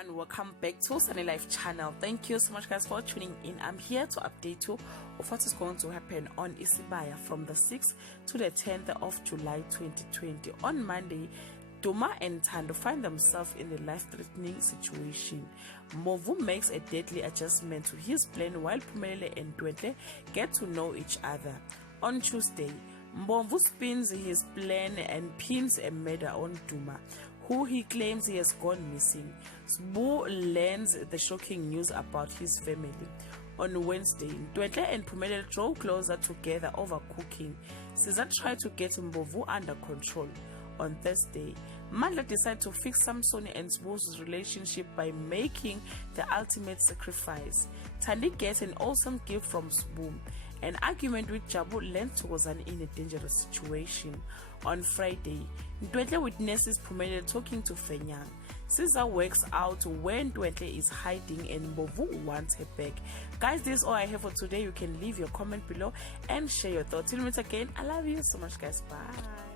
everyone, welcome back to Sunny Life channel. Thank you so much guys for tuning in. I'm here to update you of what is going to happen on Isibaya from the 6th to the 10th of July 2020. On Monday, Duma and Thando find themselves in a life-threatening situation. Mbovu makes a deadly adjustment to his plan while Phumelele and Ntwentle get to know each other. On Tuesday, Mbovu spins his plan and pins a murder on Duma, who he claims he has gone missing. Sbu learns the shocking news about his family. On Wednesday, Ntwentle and Phumelele draw closer together over cooking. Caesar tried to get Mbovu under control. On Thursday, Mandla decided to fix Samsoni and Sbu's relationship by making the ultimate sacrifice. Thandi gets an awesome gift from Sbu. An argument with Jabu lands Thokozani in a dangerous situation. On Friday, Ntwentle witnesses Phumelele talking to Fenyang. Caesar works out where Ntwentle is hiding and Mbovu wants her back. Guys, this is all I have for today. You can leave your comment below and share your thoughts. Till we meet again, I love you so much guys. Bye.